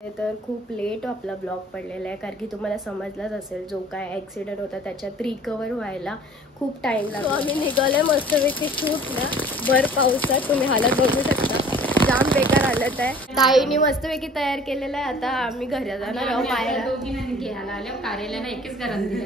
तर खूप लेट आपला ब्लॉग पडलेला आहे, कारण की तुम्हाला समजलाच असेल जो काय ॲक्सिडेंट होता त्याच्यात रिकवर व्हायला खूप टाईम लागला. आम्ही निघालोय मस्तपैकी शूटला भर पावसात. तुम्ही हालत बघू शकता, जाम बेकार हालत आहे. ताईने मस्तपैकी तयार केलेलं आहे. आता आम्ही घरी जाणार आहोत पाहायला. कार्यालयाला एकच घरात दिलं.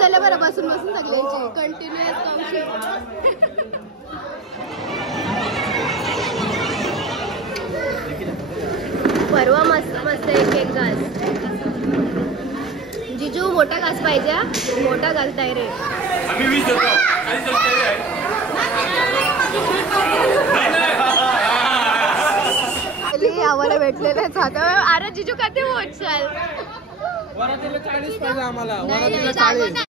चला बरं, बसून बसून सगळ्यांची कंटिन्युअस काम. परवा मस्त मस्त एक एक घास. जिजू मोठा घास पाहिजे, मोठा घास रे. आम्हाला भेटलेलं आहे. अरे जिजू कधी बोलचाल वरातीला 40 पाहिजे आम्हाला. वरातीला 40.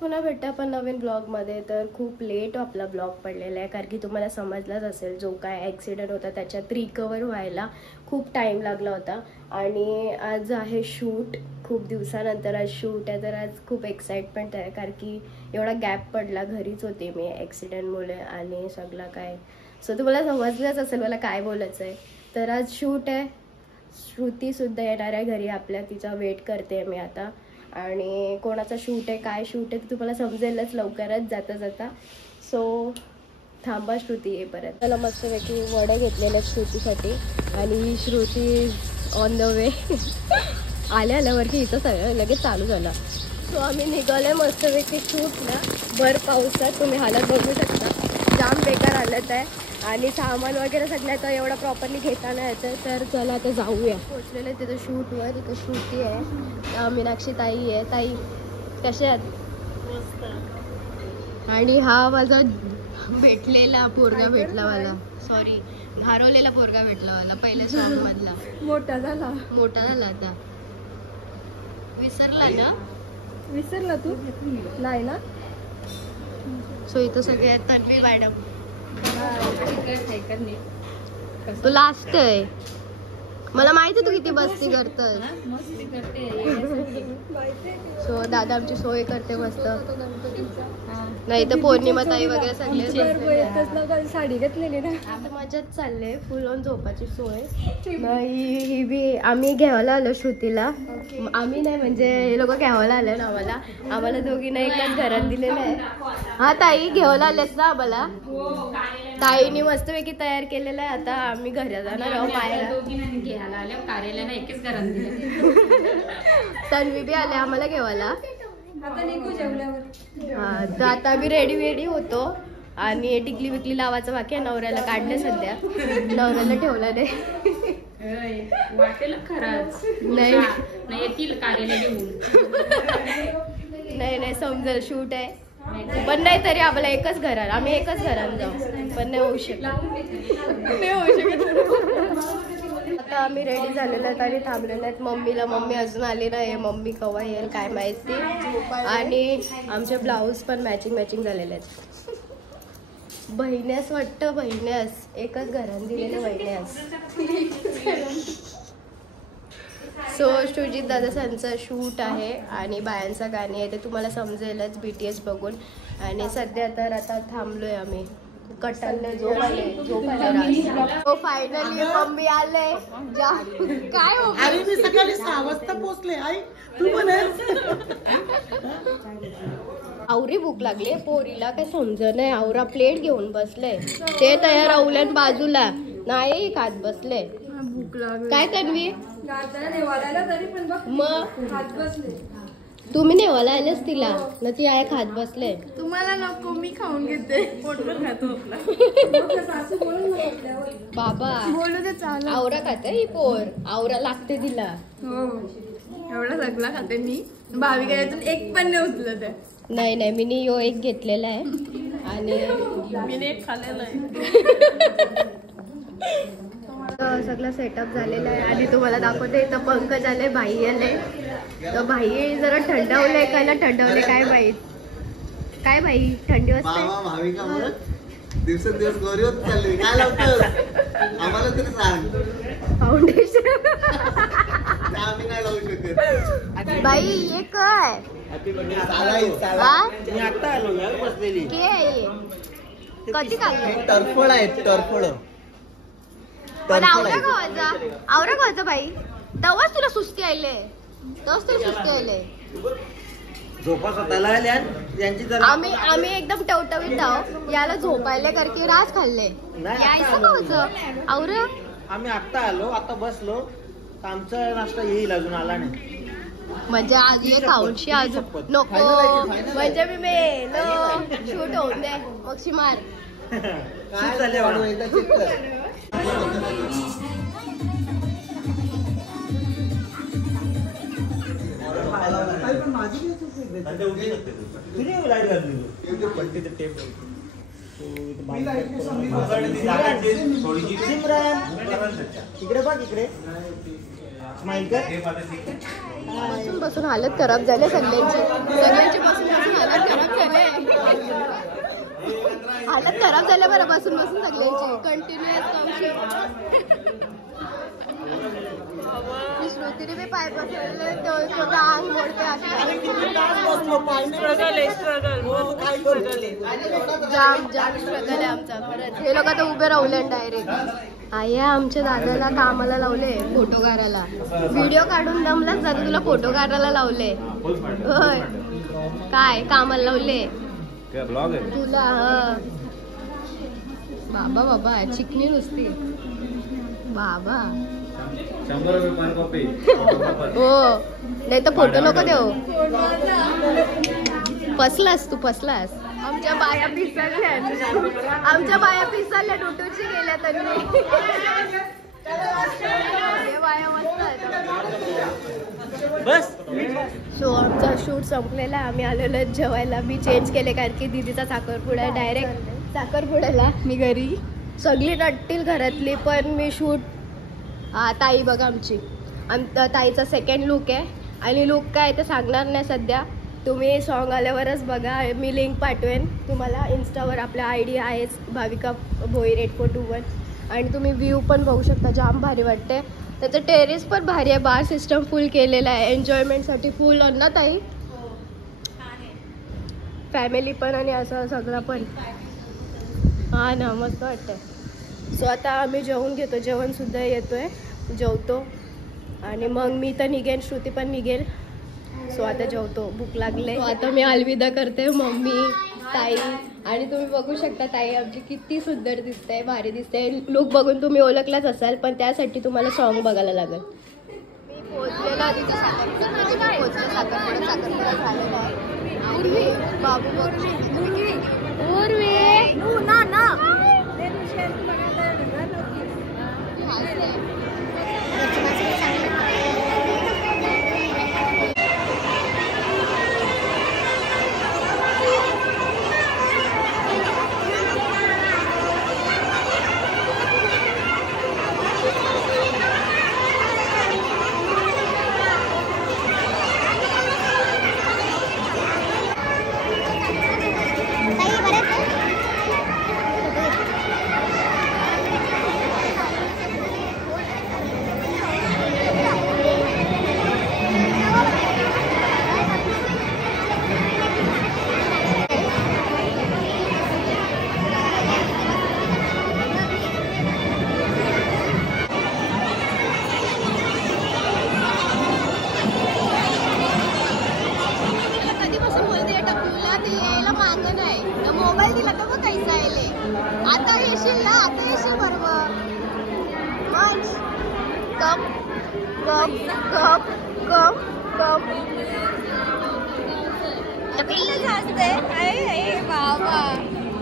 पुन्हा भेटतो आपण नवीन ब्लॉगमध्ये. तर खूप लेट आपला ब्लॉग पडलेला आहे, कारण की तुम्हाला समजलाच असेल जो काय ॲक्सिडेंट होता त्याच्यात रिकवर व्हायला खूप टाईम लागला होता. आणि आज आहे शूट, खूप दिवसानंतर आज शूट आहे. तर आज खूप एक्साइटमेंट आहे, कारण की एवढा गॅप पडला. घरीच होते मी ॲक्सिडेंटमुळे आणि सगळं काय. सो तुम्हाला समजलंच असेल मला काय बोलायचं आहे. तर आज शूट आहे. श्रुतीसुद्धा येणार आहे घरी आपल्या, तिचा वेट करते मी आता. आणि कोणाचा शूट आहे काय शूट आहे ते तुम्हाला समजेलच लवकरच जाता जाता. सो थांबा श्रुती येईपर्यंत. त्याला मस्तपैकी वडे घेतलेले आहेत श्रुतीसाठी. आणि ही श्रुती ऑन द वे. आल्यावरती हिचं सगळं लगेच चालू झालं. सो आम्ही निघालोय मस्तपैकी शूटला भर पावसात. तुम्ही हालत बघू शकता, जाम बेकार हालत आहे. आणि सामान वगैरे सगळ्याचं एवढा प्रॉपरली घेता नाही येतं. तर चला आता जाऊया. पोचलेलं आहे तिथं शूटवर. तिथं श्रुती आहे, मीनाक्षी ताई आहे. ताई कशा आहेत? आणि हा माझा भेटलेला पोरगा भेटला मला, सॉरी हरवलेला पोरगा भेटला मला पहिल्या सॉन्ग मधला. मोठा झाला आता. विसरला तू नाही ना. सो इथं सगळे आहेत. तन्वी मॅडम तू लास्ट आहे. मला माहिती आहे तू किती मस्ती करतोस. सो दादा आमची सोय करते मस्त. नाही तर पौर्णिमा ताई वगैरे सगळे साडी घातलेली ना. आता मजाच चालले, फुल ऑन झोपाची सोय. ही बी आम्ही घ्यायला आलो श्रुतीला. आम्ही नाही म्हणजे हे लोक घ्यायला आले ना आम्हाला दोघींना एकाच घरात दिलेलं आहे. हा ताई घ्यायला आलेत ना आम्हाला. ताईने मस्तपैकी तयार केलेलं आहे. आता आम्ही घरी जाणार आहोत पाहायला. कार्यालयाला एकच घरात दिलं. तन्वी बी आले आम्हाला घेवायला. हा तर आता आम्ही रेडी होतो. आणि टिकली विकली लावायचं बाकी आहे. नवऱ्याला काढले सध्या, नवऱ्याला ठेवला नाही. वाटेल खरंच नाही येतील कार्यालय घेऊन. नाही समजेल शूट आहे. पण नाही तरी आम्हाला एकच घरात, आम्ही एकच घरात जाऊ. पण नाही होऊ शकत. आता आम्ही रेडी झालेलो आहेत आणि थांबलेलो आहेत मम्मी अजून आली नाही. मम्मी केव्हा येईल काय माहिती. आणि आमचे ब्लाऊज पण मॅचिंग झालेले आहेत. बहिण्यास वाटतं, बहिण्यास एकच घरात दिलेले बहिण्यास. सो सुजित दादा यांचं शूट आहे आणि बायांचा गाणी आहे ते तुम्हाला समजेलच BTS बघून. आणि सध्या तर आता थांबलोय आम्ही कटालले झोप फायनली मम्मी आले. काय अरे मी सकाळी 6 वाजता पोहोचले. आई तू पण आवरी भूक लागली पोरीला काय समज नाही. आवरा प्लेट घेऊन बसले ते तयार आवल्यान बाजूला नाही खात बसले. भूक लागली काय तन्वी मग तुम्ही नेवायला आलेच तिला ना. ती आहे खात बसले. तुम्हाला नको मी खाऊन घेते. बाबा बोलू दे चाल. आवरा खाते ही पोर, आवरा लागते तिला. हो एवढा सगळा खाते मी. भाविकातून एक पण नाही उचलत आहे. नाही मी यो एक घेतलेला आहे आणि मी एक खाल्लेला आहे. सगळं सेटअप झालेलं आहे. आणि तुम्हाला दाखवते इथं पंकज आले, भाई आले. तर भाई जरा थंडावलंय कायला थंडावले काय माहित. काय भाई थंडी वाजते. दिवसेंदिवस गोरी होत चालली. काय लावतो आम्हाला तरी सांग. फाउंडेशन आम्ही नाही लावू शकत. बाई ये काय हा? मी आता आलो ना बसलेली. के आहे हे? कधी काढलं टरफळ आहे टरफळ. पण आवरा खायचं बाई. तेव्हाच तुला सुस्ती आले. तेव्हाच तुला सुस्ती आले. झोपा स्वतःला आल्या यांची जरा. आम्ही एकदम टवटवीत आहो. याला झोपायला करके रास खाल्ले. नाही, यायचं खायचं आवरा. आम्ही आता आलो आता बसलो. आमचा नाश्ता येईल अजून आला नाही. म्हणजे आज ये खाऊनशी अजून नको. म्हणजे मी मेलो. शूट होऊन दे मग मार. काय झाले एकदा चेक कर. इकडे बघ इकडे. बसून बसून हालत खराब झाले सगळ्यांची बसून हालत खराब झाले. हालत खराब झाल्या बरं बसून बसून सगळ्यांची कंटिन्युअस. श्रुतीने मी पाय बसवले अंग मोडते जाम स्ट्रगल आहे आमचा. परत हे लोक आता उभे राहले डायरेक्ट. आया आमच्या दादाला कामाला लावले फोटोकाराला. व्हिडिओ काढून दमलाच दादा तुला फोटोकाराला लावले. होय काय कामाला लावले तुला. बाबा बाबा चिकनी नुसती बाबा. 100 रुपये पर कॉपी. हो नाही तर फोटो नको देऊ. फसलास तू फसलास. आमच्या बाया पिसाल्या डोटूची गेल्या त्यांनी. सो आमचा शूट संपलेला. आम्ही आलेलो जेवायला. मी चेंज केले कारण की दीदीचा साखरपुडा डायरेक्ट साखरपुड्याला मी घरी. सगळी नटतील घरातली पण मी शूट. हा ताई बघा आमची. ताईचा सेकंड लुक आहे. आणि लुक काय ते सांगणार नाही सध्या. तुम्ही सॉन्ग आल्यावरच बघा. मी लिंक पाठवेन तुम्हाला इन्स्टावर. आपला ID आहेच भाविका भोईर 8421. आणि तुम्ही व्ह्यू पण बघू शकता. जाम भारी वाटते. त्याचं टेरेस पण भारी आहे. बार सिस्टम फुल केलेलं आहे. एन्जॉयमेंटसाठी फुल ना ताई. फॅमिली पण आणि असं सगळं पण. हा ना मस्त वाटतं. सो आता आम्ही जेवून घेतो. जेवणसुद्धा येतोय. जेवतो आणि मग मी तर निघेन. श्रुती पण निघेल. सो आता जेवतो. भूक लागले. आता मी अलविदा करते. मम्मी ताई आणि तुम्ही बघू शकता ताई आमची किती सुंदर दिसते. भारी दिसते. लुक बघून तुम्ही ओळखलाच असाल पण त्यासाठी तुम्हाला सॉन्ग बघायला लागेल. मी पोहोचलेला तिथे साखरपुडा. पोहोचले साखरपुडा झालेला आहे. आणि बाबू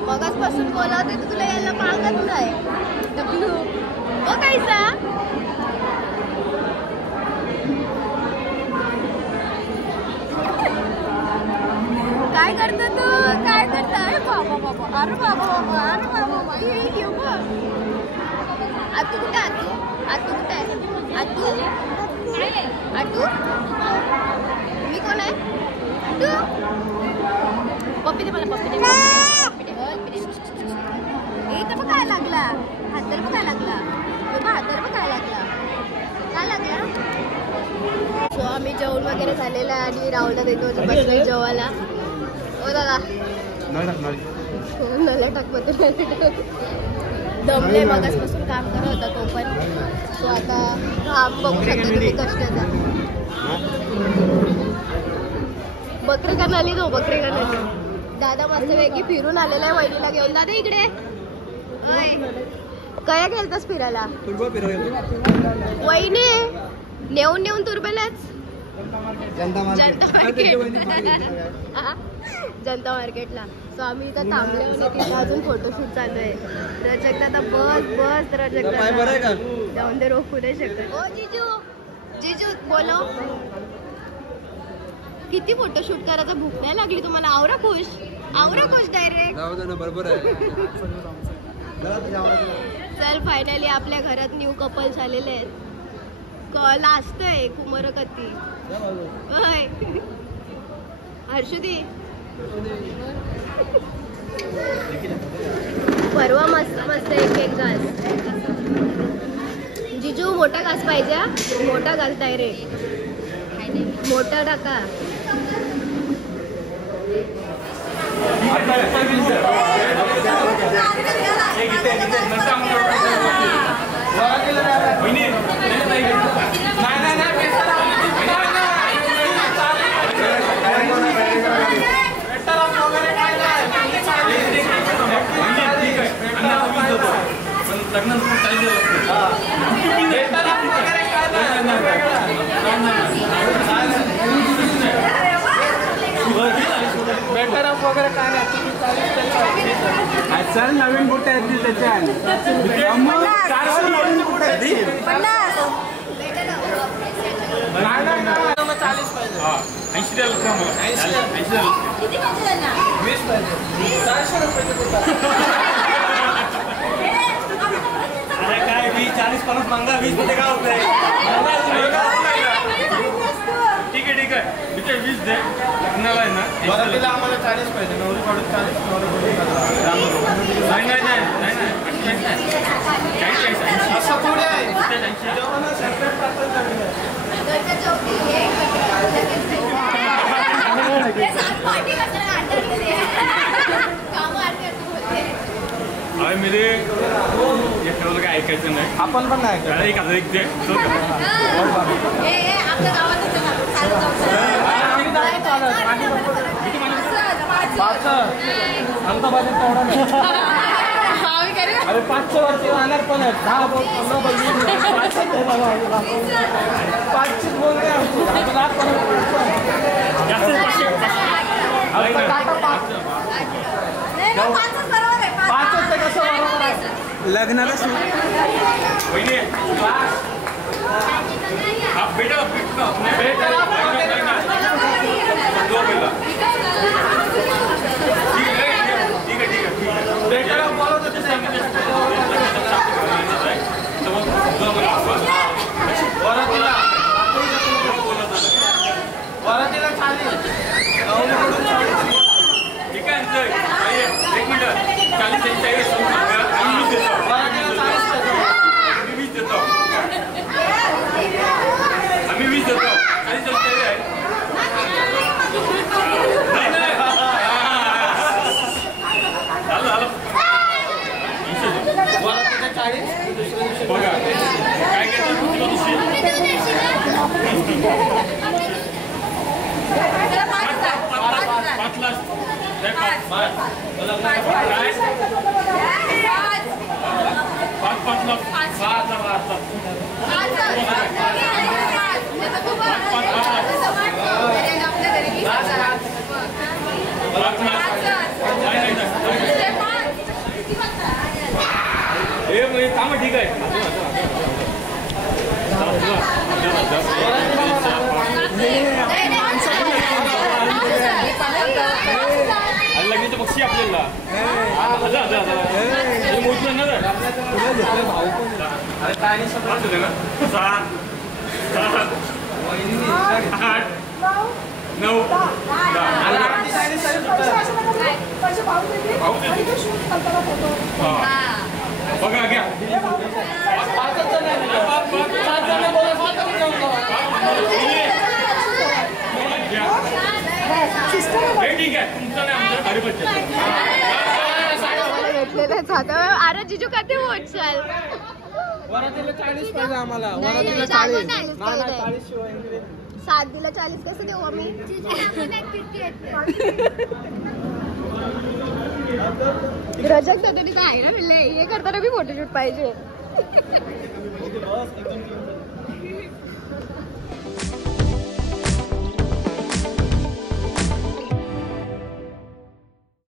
मगासपासून बोलावते तर तुला यायला मागत नाही. कायचा काय करतो तू काय करता. अरे बाबा बाबा अरे बाबा बाबा अरे बाबा बाबा हे घेऊ बघ. आतू कुठे आतू कुठे आहे आतू आतू मी कोण आहे आतू. पप्पी दे मला पप्पी दे. इथं काय लागला हाताला काय लागला. हाताला काय लागला काय लागला. जेवण वगैरे झालेलं आहे आणि राहुलला देतो बसलोय जेवायला. हो दादा नल्या टाकमध्ये दमले मगासपासून काम करत होता तो पण. सो आता काम बघू शकता तुम्ही कष्टाचा. बकरी का नाली तो बकरी का नाली. दादा मस्तपैकी फिरून आलेला आहे वहिनीला घेऊन. दादा इकडे कया गेलतास फिरायला? वहिनी नेऊन नेऊन तुरबेलाच जनता मार्केटला. सो आम्ही इथं थांबले आणि तिथं अजून फोटोशूट चालू आहे. रजक दादा बस रजक दादा जाऊन दे रोखू नाही शकत. ओ जिजू बोलो किती फोटोशूट करायचा. भूक नाही लागली तुम्हाला? आवरा खुश डायरेक्ट. चल फायनली आपल्या घरात न्यू कपल झालेले आहेत. लास्ट आहे कुमारकती. हर्षुदी परवा मस्त एक घास. जिजू मोठा घास पाहिजे. मोठा घास डायरेक्ट मोठा टाका. चल नवीन बुट आहेत त्याच्यात. अरे काय 20-40-50 मांगा 20 मध्ये काय होत आहे. ठीक आहे 20 दे. लग्नाला आहे ना वरातीला आम्हाला 40 पाहिजे. नवरी काढून 40 नाही असं थोडे आहे. मेरे एखाद्याला काय ऐकायचं नाही. आपण पण नाही एक हजार एक दे. आमचा बजेट तेवढा नाही. अरे 500 वरती राहणार पण आहे. 10 बोल 15 बोल 500 बोल लग्नाला काम ठीक आहे. लगेच पक्षी आपल्याला मोठलं ना भाऊ अरे काय ना 7 8 9 बघा घ्या हे ठीक आहे तुमचं नाही आमचं हरी बच्चन अरे जिजू कधी पोहोचाल वरातीला 40 पाहिजे आम्हाला नाही, वरातीला जागो 40 40 नाही पाहिजे. 40 शिवाय इंग्रजी. साधीला 40 कसं देऊ आम्ही रजत दादानी तर आहे ना म्हणले हे करताना मी फोटोशूट पाहिजे